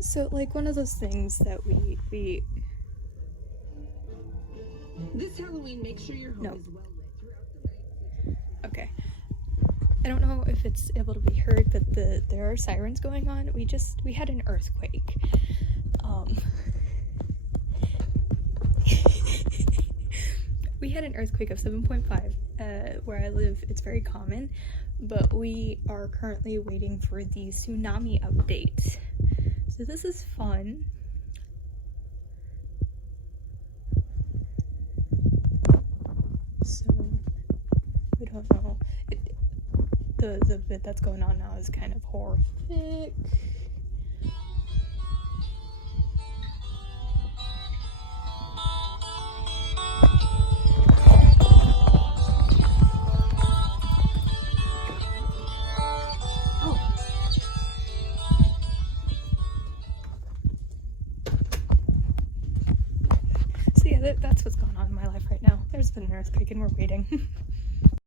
So, like, one of those things that we This Halloween, make sure your home No. is well lit throughout the night. Okay. I don't know if it's able to be heard, but there are sirens going on. We had an earthquake. We had an earthquake of 7.5. Where I live, it's very common, but we are currently waiting for the tsunami update. So this is fun. So we don't know. The bit that's going on now is kind of horrific. So yeah, that's what's going on in my life right now. There's been an earthquake and we're waiting.